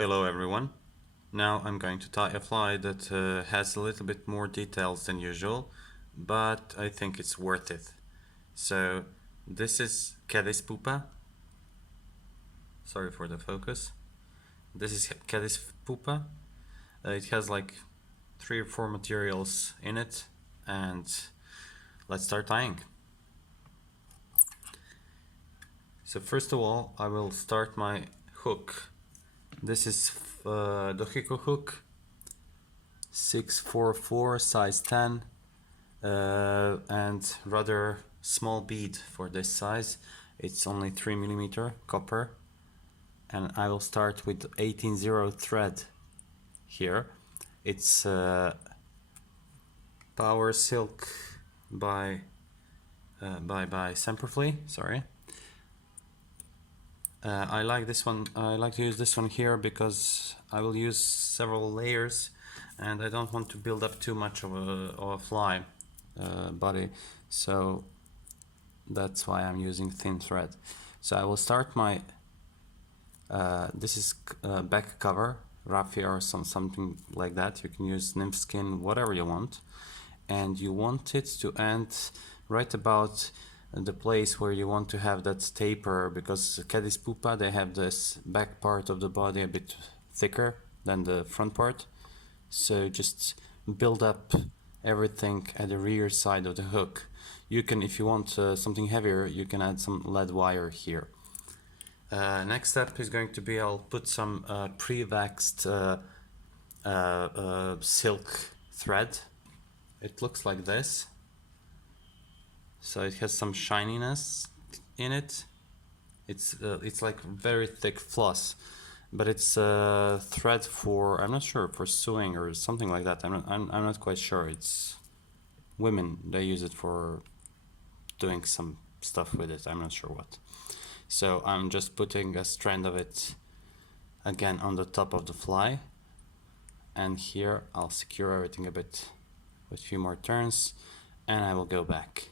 Hello everyone. Now I'm going to tie a fly that has a little bit more details than usual, but I think it's worth it. So this is Caddis Pupa. Sorry for the focus. This is Caddis Pupa. It has like 3 or 4 materials in it, and let's start tying. So first of all, I will start my hook. This is the Hiko hook, 644 size 10, and rather small bead for this size. It's only 3mm copper, and I will start with 18-0 thread here. It's Power Silk by Semperfli. Sorry. I like this one. I like to use this one here because I will use several layers, and I don't want to build up too much of a fly body, so that's why I'm using thin thread. So I will start my this is back cover, raffia or something like that. You can use nymph skin, whatever you want, and you want it to end right about the place where you want to have that taper, because Caddis Pupa, they have this back part of the body a bit thicker than the front part, so just build up everything at the rear side of the hook. You can, if you want something heavier, you can add some lead wire here. Next step is going to be, I'll put some pre-waxed silk thread. It looks like this. So it has some shininess in it. It's like very thick floss, but it's a thread for, I'm not sure, for sewing or something like that. I'm not quite sure. It's women, they use it for doing some stuff with it. I'm not sure what. So I'm just putting a strand of it again on the top of the fly, and here I'll secure everything a bit with a few more turns, and I will go back.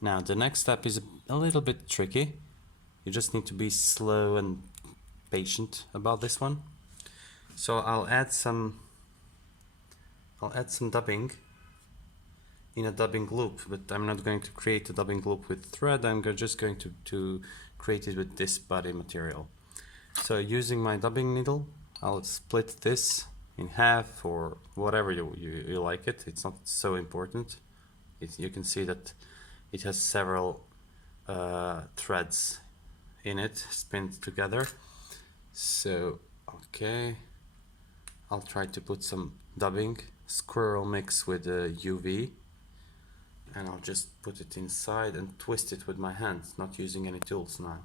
Now the next step is a little bit tricky. You just need to be slow and patient about this one. So I'll add some dubbing in a dubbing loop, but I'm not going to create a dubbing loop with thread. I'm just going to create it with this body material. So using my dubbing needle, I'll split this in half or whatever you like it. It's not so important. You can see that it has several threads in it, pinned together. So, okay, I'll try to put some dubbing, squirrel mix with UV, and I'll just put it inside and twist it with my hands, not using any tools now.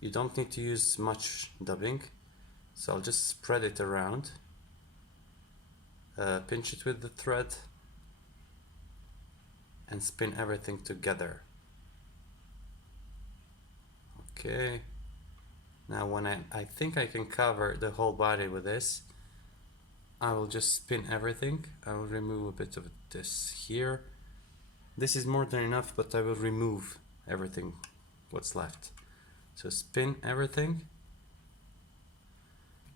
You don't need to use much dubbing, so I'll just spread it around, pinch it with the thread, and spin everything together. Okay, now when I think I can cover the whole body with this, I will just spin everything. I will remove a bit of this here. This is more than enough, but I will remove everything what's left. So spin everything,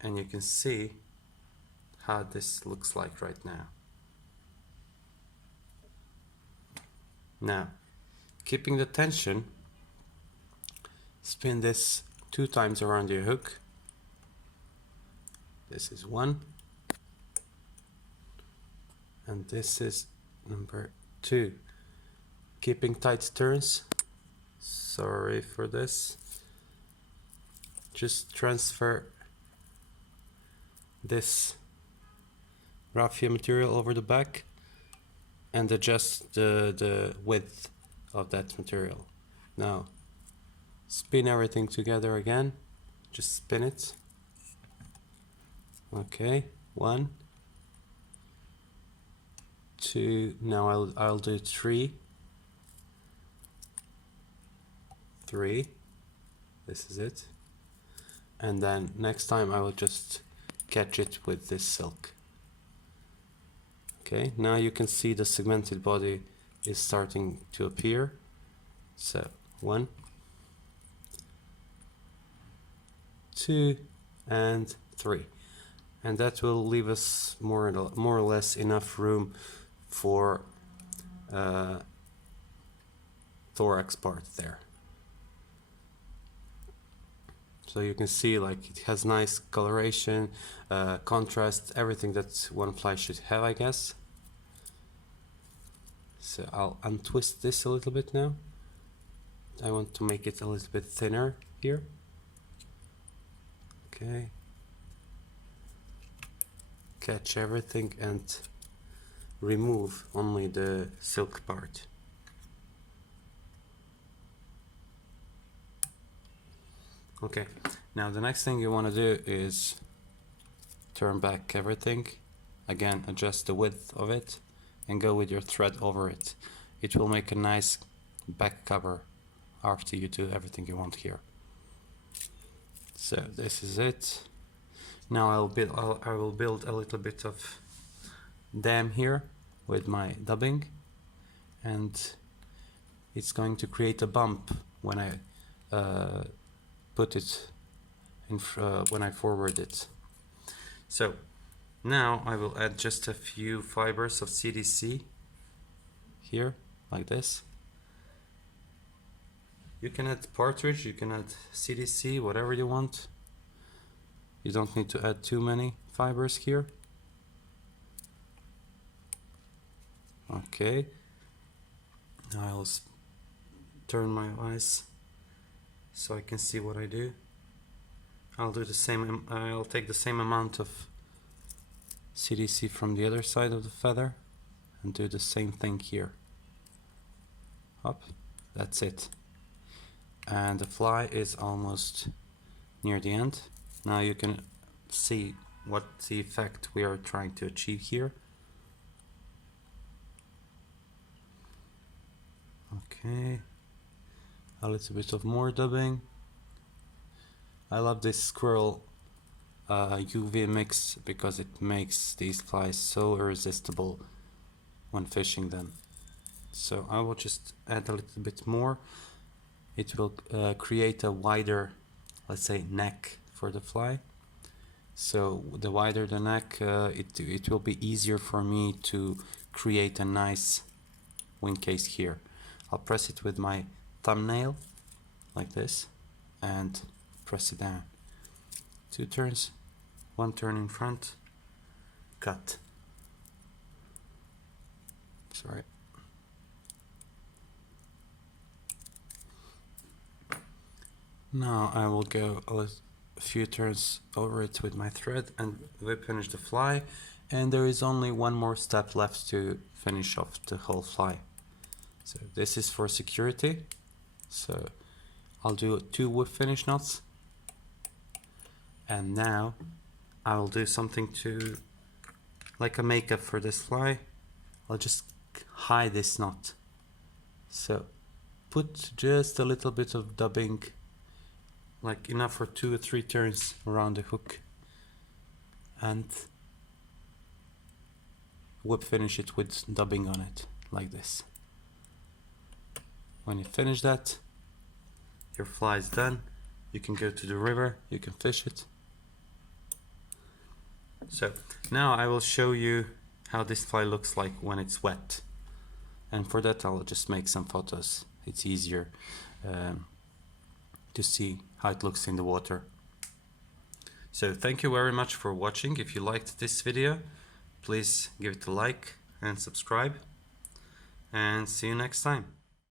and you can see how this looks like right now. Now, keeping the tension, spin this 2 times around your hook. This is 1, and this is number 2. Keeping tight turns. Sorry for this. Just transfer this raffia material over the back and adjust the width of that material. Now spin everything together again, just spin it. Okay, 1, 2, now I'll do 3, this is it, and then next time I will just catch it with this silk. Okay, now you can see the segmented body is starting to appear. So 1, 2 and 3, and that will leave us more or less enough room for thorax part there. So you can see like it has nice coloration, contrast, everything that one fly should have, I guess. So I'll untwist this a little bit now. I want to make it a little bit thinner here. Okay. Catch everything and remove only the silk part. Okay, now the next thing you want to do is turn back everything. Again, adjust the width of it and go with your thread over it. It will make a nice back cover after you do everything you want here. So this is it. Now I will build a little bit of dam here with my dubbing, and it's going to create a bump when I put it in when I forward it. So now I will add just a few fibers of CDC here, like this. You can add partridge, you can add CDC, whatever you want. You don't need to add too many fibers here. Okay, now I'll turn my eyes so I can see what I do. I'll do the same. I'll take the same amount of CDC from the other side of the feather and do the same thing here. Up, that's it. And the fly is almost near the end. Now you can see what the effect we are trying to achieve here. Okay, a little bit of more dubbing. I love this squirrel UV mix because it makes these flies so irresistible when fishing them. So I will just add a little bit more. It will create a wider, let's say, neck for the fly. So the wider the neck, it will be easier for me to create a nice wing case here. I'll press it with my thumbnail like this and press it down. 2 turns, 1 turn in front, cut. Sorry. Now I will go a few turns over it with my thread and whip finish the fly, and there is only one more step left to finish off the whole fly. So this is for security. So I'll do 2 whip finish knots, and now I will do something to like a makeup for this fly. I'll just hide this knot. So put just a little bit of dubbing, like enough for 2 or 3 turns around the hook, and whip finish it with dubbing on it like this. When you finish that, your fly is done. You can go to the river, you can fish it. So now I will show you how this fly looks like when it's wet, and for that I'll just make some photos. It's easier to see how it looks in the water. So thank you very much for watching. If you liked this video, please give it a like and subscribe, and see you next time.